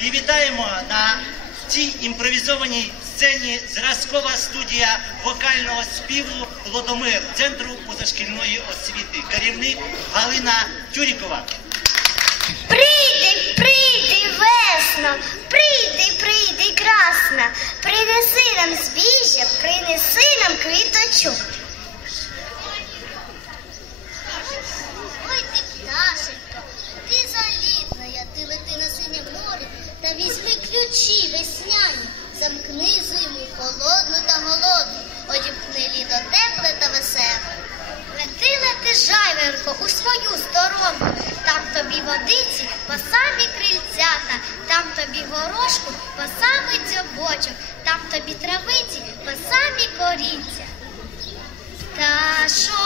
І вітаємо на цій імпровізованій сцені зразкова студія вокального співу Лодомир Центру позашкільної освіти. Керівник Галина Тюрікова. Прийди, прийди, весна, прийди, прийди, красна, принеси нам збіжжя, принеси нам квіточок. Візьми весняні, замкни зиму холодну та голодну, одімкни літо тепле та веселе. Лети, лети, жайверко, у свою сторону, там тобі водиці, по самі крильцята, там тобі горошку, по самий дзьобочок, там тобі травиці, по самі корінця. Пташок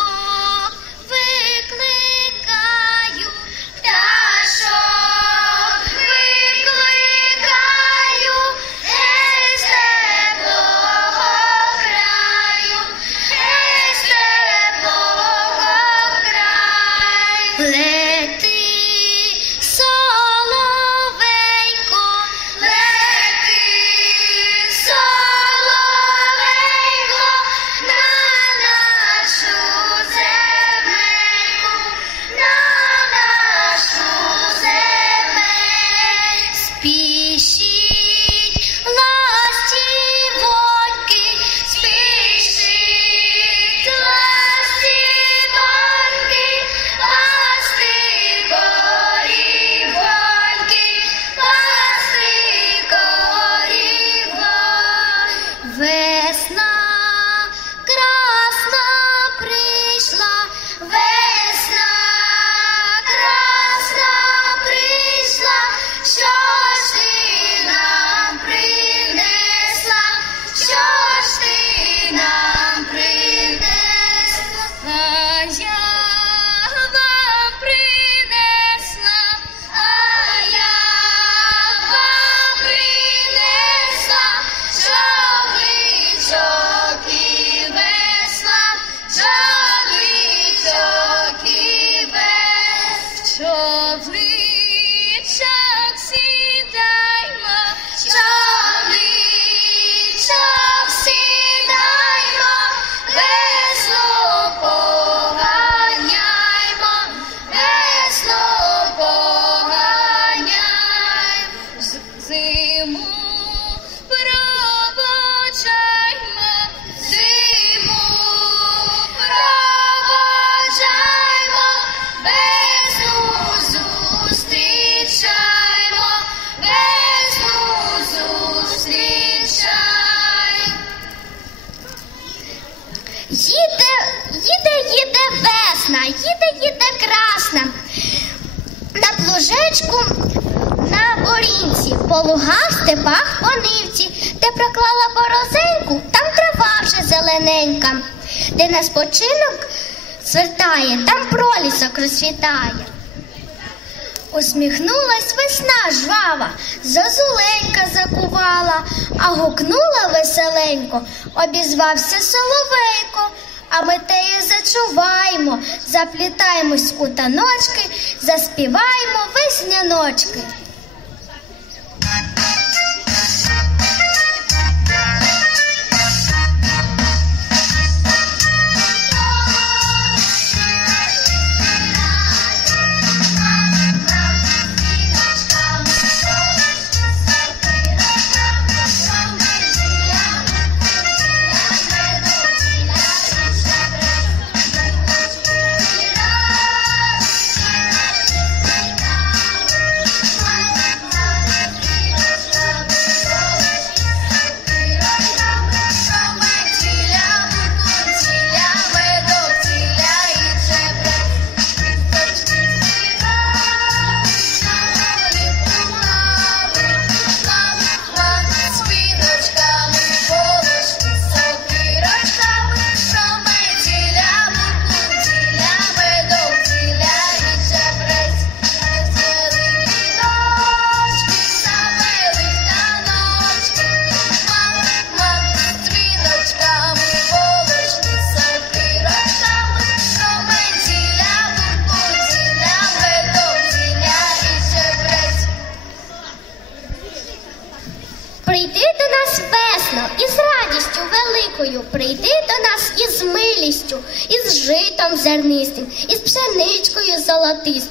плужечку на борінці, по лугах, степах, по нивці, де проклала борозеньку, там трава вже зелененька, де на спочинок звертає, там пролісок розсвітає. Усміхнулась весна жвава, зозуленька закувала, а гукнула веселенько, обізвався соловейко. А ми теї зачуваємо, заплітаємось у таночки, заспіваємо весняночки.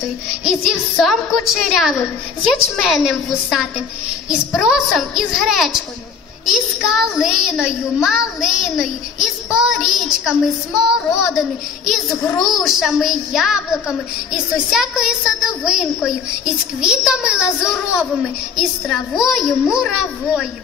Золотистою, із вівсом кучерявим, з ячменем вусатим, із просом, із гречкою. Із калиною, малиною, із порічками, смородиною, із грушами, яблуками, із усякою садовинкою, із квітами лазуровими, із травою муравою.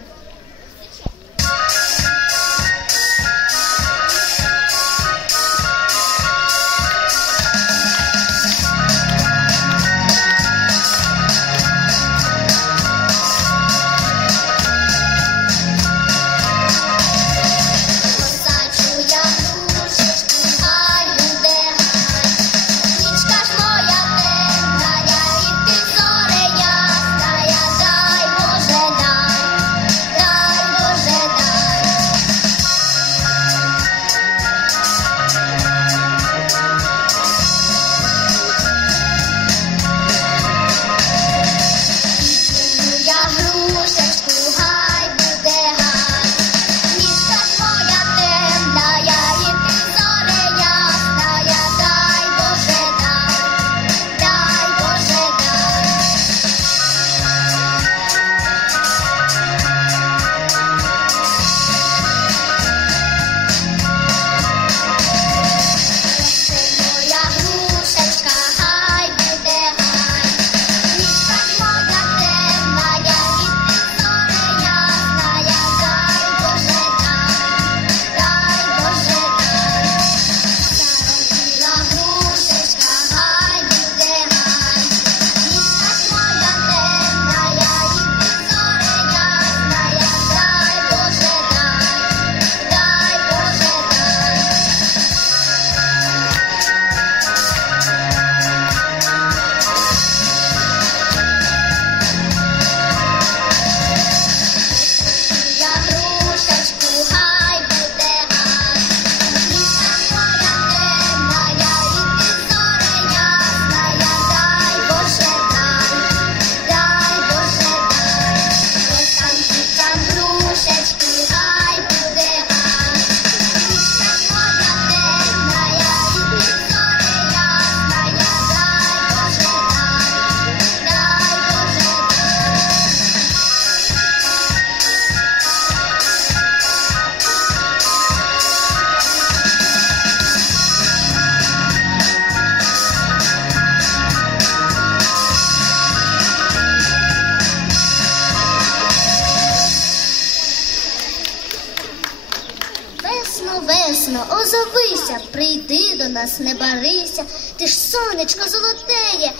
Сонечко золотеє.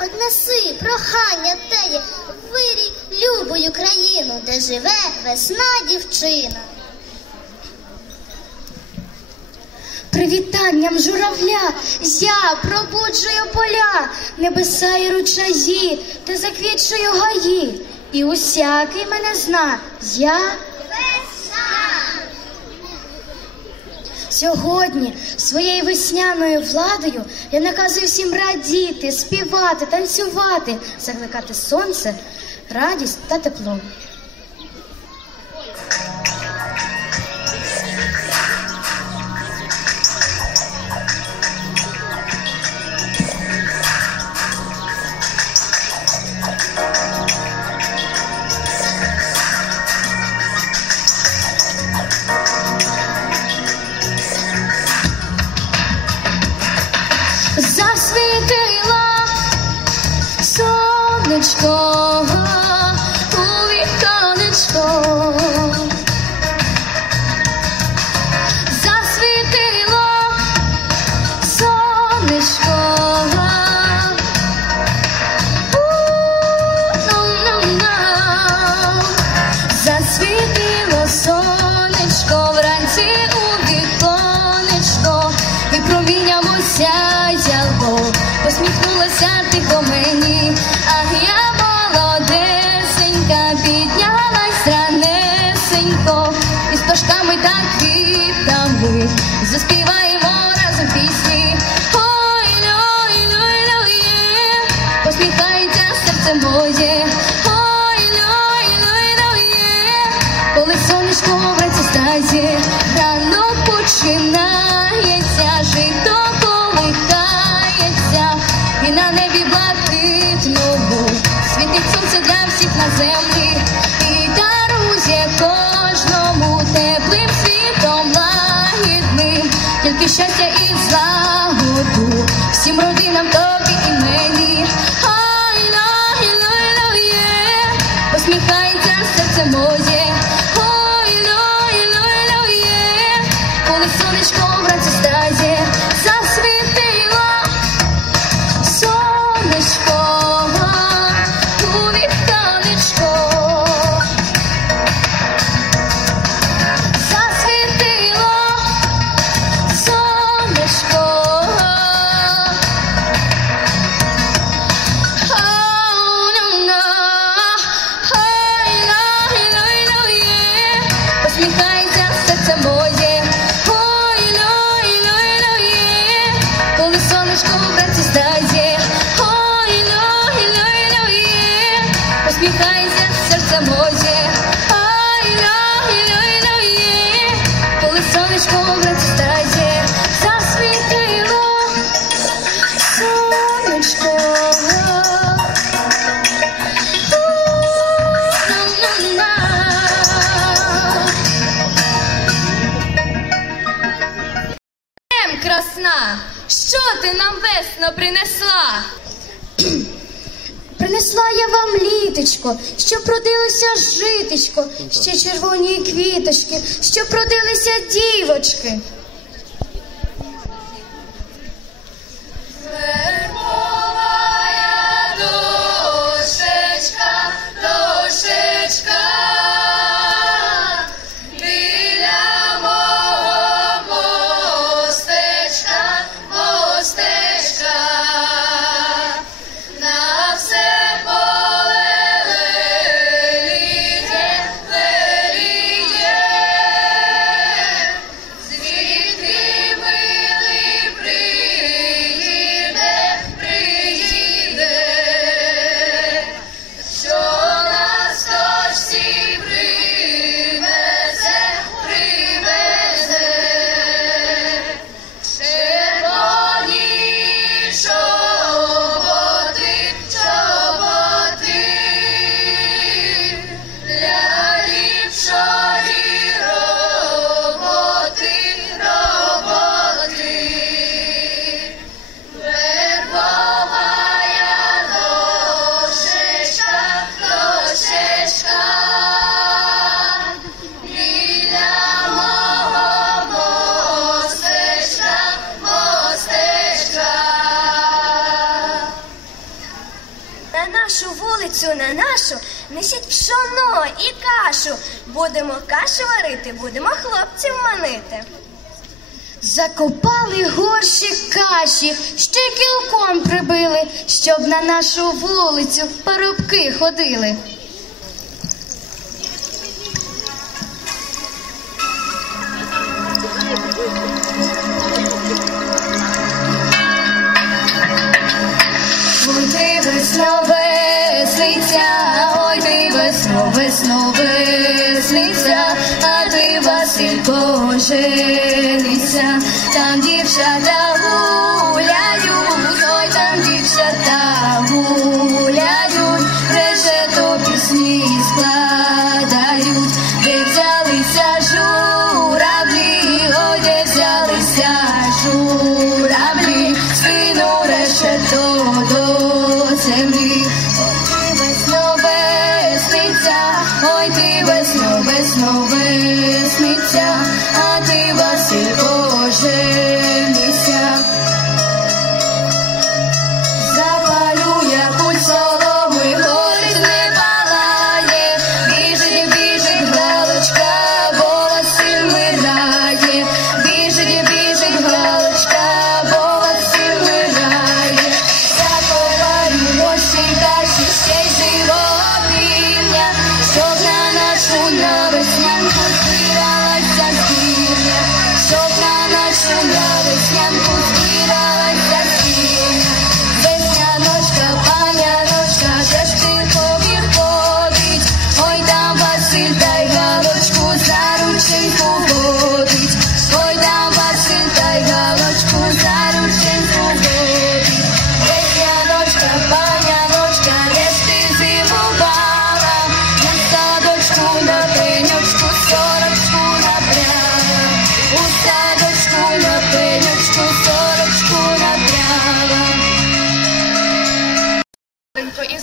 Однеси прохання теє, вирій любою країну, де живе весна дівчина. Привітанням журавля я пробуджую поля, небеса і ручаї, та заквітчую гаї. І усякий мене зна, я сьогодні своєю весняною владою я наказую всім радіти, співати, танцювати, закликати сонце, радість та тепло. тихо мені, ах я молодесенька, піднялась ранесенько, і з пашками так вітами заспіваємо разом пісні. Ой, льой, льой, льой, посміхається серце моє, ой, льой, льой, льой, коли сонечко в стає. літочко, що продилися житочко, ну, ще червоні квіточки, що продилися дівочки. цю на нашу несіть пшоно і кашу. Будемо кашу варити, будемо хлопців манити. Закопали горші каші, ще кілком прибили, щоб на нашу вулицю парубки ходили. сну виснився, а ти Василько, женися, там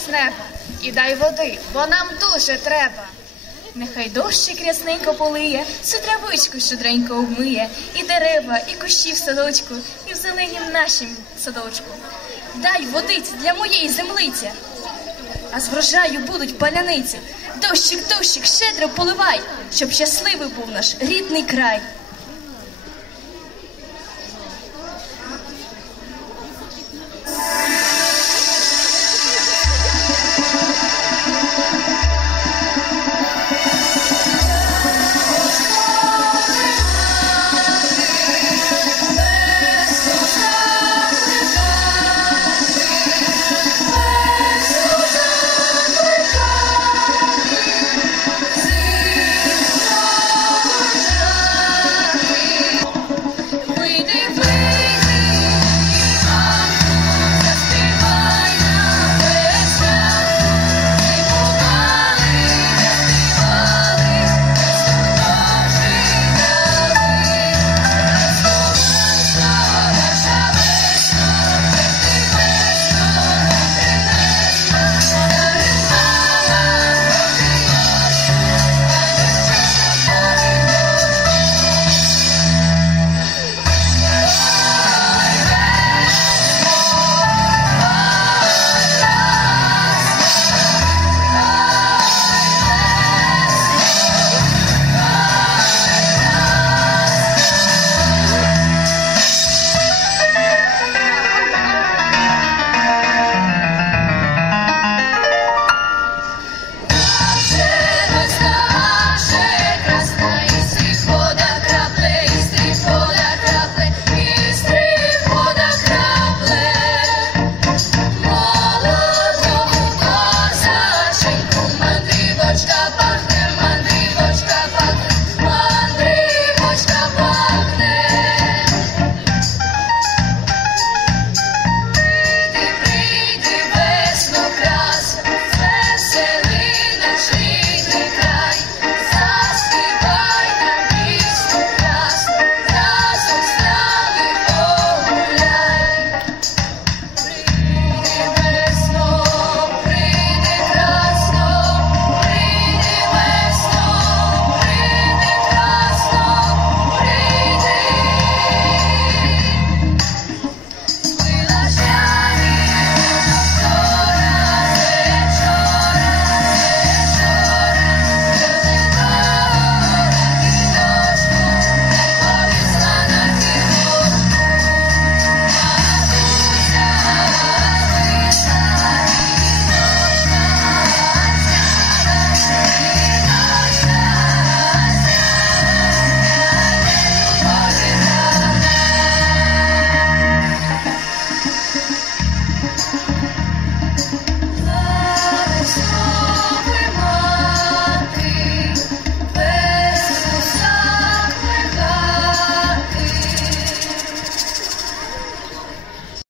неба і дай води, бо нам дуже треба. Нехай дощик рясненько полиє, всю травичку щедренько обмиє, і дерева, і кущі в садочку, і в зеленім нашім садочку. Дай водиць для моєї землиці, а з врожаю будуть паляниці. Дощик, дощик, щедро поливай, щоб щасливий був наш рідний край. you